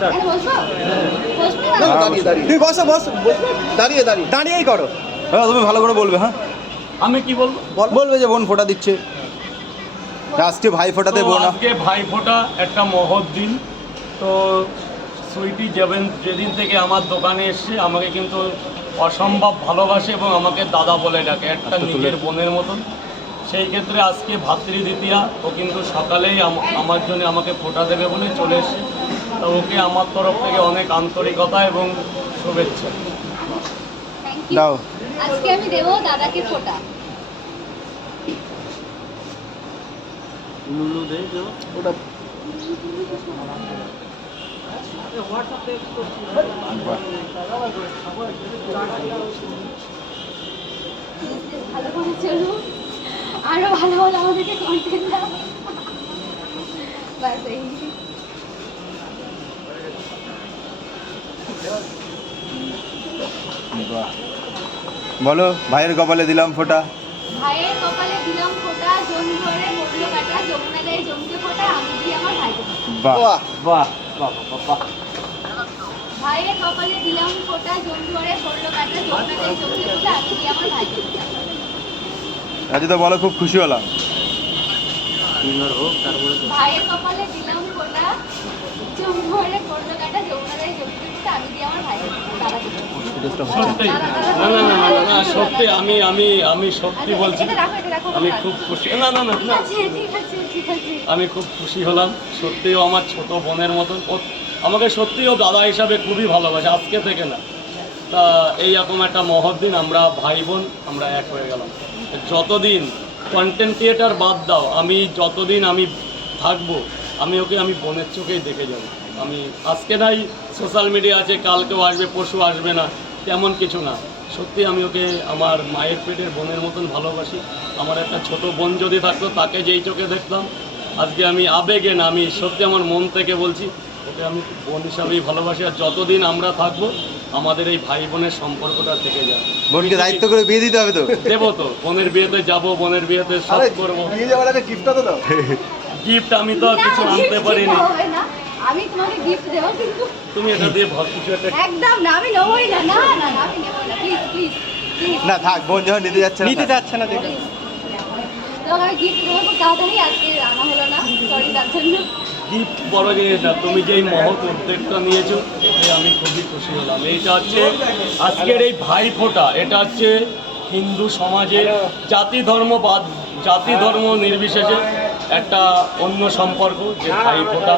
না, দাঁড়িয়ে দাঁড়িয়ে তুমি বসো বসো। দাঁড়িয়ে দাঁড়িয়ে। দাঁড়িয়েই করো। হ্যাঁ তুমি ভালো করে বলবে হ্যাঁ? আমি কি বলব? বলবে যে বোন ফোটা দিচ্ছে। আজকে ভাই ফোটাতে বোন আজকে ভাই ফোঁটা একটা মহৎ দিন। তো সুইটি যেদিন যেদিন থেকে আমার দোকানে এসছে আমাকে কিন্তু অসম্ভব ভালোবাসে এবং আমাকে দাদা বলে ডাকে একটা আচ্ছা, নিজের বোনের মতন। সেই ক্ষেত্রে আজকে ভাতৃদ্বিতীয়া ও কিন্তু সকালেই আমার জন্য আমাকে ফোঁটা দেবে বলে চলে এসছে। তো ওকে আমার তরফ থেকে অনেক আন্তরিকতা এবং শুভেচ্ছা। দাও। আজকে আমি দেবো দাদাকে ফোটা। ওটা ভালো করে চলুন আরও ভালো ভালো আমাদেরকে কন্টেন্ট দাও। বাস এই। বলো ভাইয়ের কপালে দিলাম ফোটা। ভাইয়ের কপালে দিলাম ফোটা জম ধরে কাটা যমুনা ফোটা আমি দিই আমার ভাইকে বাহ। বাহ। বাহ বাহ বাহ ভাইয়ের কপালে দিলাম ফোটা জম ধরে কাটা যমুনা ফোটা আমি দিই আমার ভাইকে তো বলো খুব খুশি হলাম। ভাইয়ের কপালে দিলাম সত্যি না না না না না, না সত্যি আমি আমি আমি সত্যি আচ্ছা, বলছি আমি খুব খুশি না না না আমি খুব খুশি হলাম সত্যিও আমার ছোট বোনের মতন আমাকে সত্যিও দাদা হিসাবে খুবই ভালোবাসে আজকে থেকে না তা এইরকম একটা মহৎ দিন আমরা ভাই বোন আমরা এক হয়ে গেলাম যতদিন কন্টেন্ট ক্রিয়েটার বাদ দাও আমি যতদিন আমি থাকব আমি ওকে আমি বোনের চোখেই দেখে যাব আমি আজকে নাই সোশ্যাল মিডিয়া আছে কালকেও আসবে পরশু আসবে না তেমন কিছু না। সত্যি আমি ওকে আমার মায়ের পেটের বোনের মতন ভালোবাসি। আমার একটা ছোট বোন যদি থাকতো তাকে যেই চোখে দেখতাম আজকে আমি আবেগে না আমি সত্যি আমার মন থেকে বলছি ওকে আমি বোন হিসাবেই ভালোবাসি। আর যতদিন আমরা থাকব আমাদের এই ভাই বোনের সম্পর্কটা থেকে যাবে। বোনকে দায়িত্ব করে বিয়ে দিতে হবে তো? দেবো তো। বোনের বিয়েতে যাব বোনের বিয়েতে সব করব। নিয়ে যাওয়ার আগে গিফটটা তো দাও। গিফট আমি তো কিছু আনতে পারিনি। আমি তোমাকে গিফট দেবো কিন্তু তুমি এটা দিয়ে ভর কিছু একটা একদম না আমি নেবই না না না না, আমি নেব না প্লিজ প্লিজ প্লিজ না থাক বোন যখন নিতে যাচ্ছে নিতে যাচ্ছে না দেখে। তোমাকে আমি গিফট দেবো খুব তাড়াতাড়ি আজকে আনা হলো না সরি তার জন্য। গিফট বড় জিনিস না তুমি যেই মহৎ উদ্যোগটা নিয়েছো এতে আমি খুবই খুশি হলাম। এইটা হচ্ছে আজকের এই ভাইফোঁটা এটা হচ্ছে হিন্দু সমাজের জাতি ধর্ম বাদ জাতি ধর্ম নির্বিশেষে একটা অন্য সম্পর্ক যে ভাইফোঁটা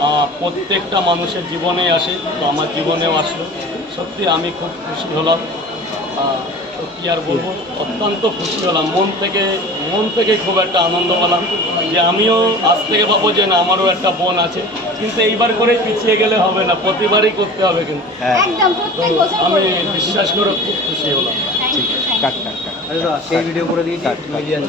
আহ, প্রত্যেকটা মানুষের জীবনে আসে তো আমার জীবনেও আসলো। সত্যি আমি খুব খুশি হলাম। কি আর বলব? অত্যন্ত খুশি হলাম। মন থেকে মন থেকে খুব একটা আনন্দ পেলাম যে আমিও আজ থেকে পাবো যে না আমারও একটা বোন আছে। কিন্তু এইবার করে পিছিয়ে গেলে হবে না প্রতিবারই করতে হবে কিন্তু। হ্যাঁ। তো আমি বিশ্বাস করে খুব খুশি হলাম। ঠিক আছে কাট কাট কাট আরে সেই ভিডিও করে দিয়েছি মিলিয়ন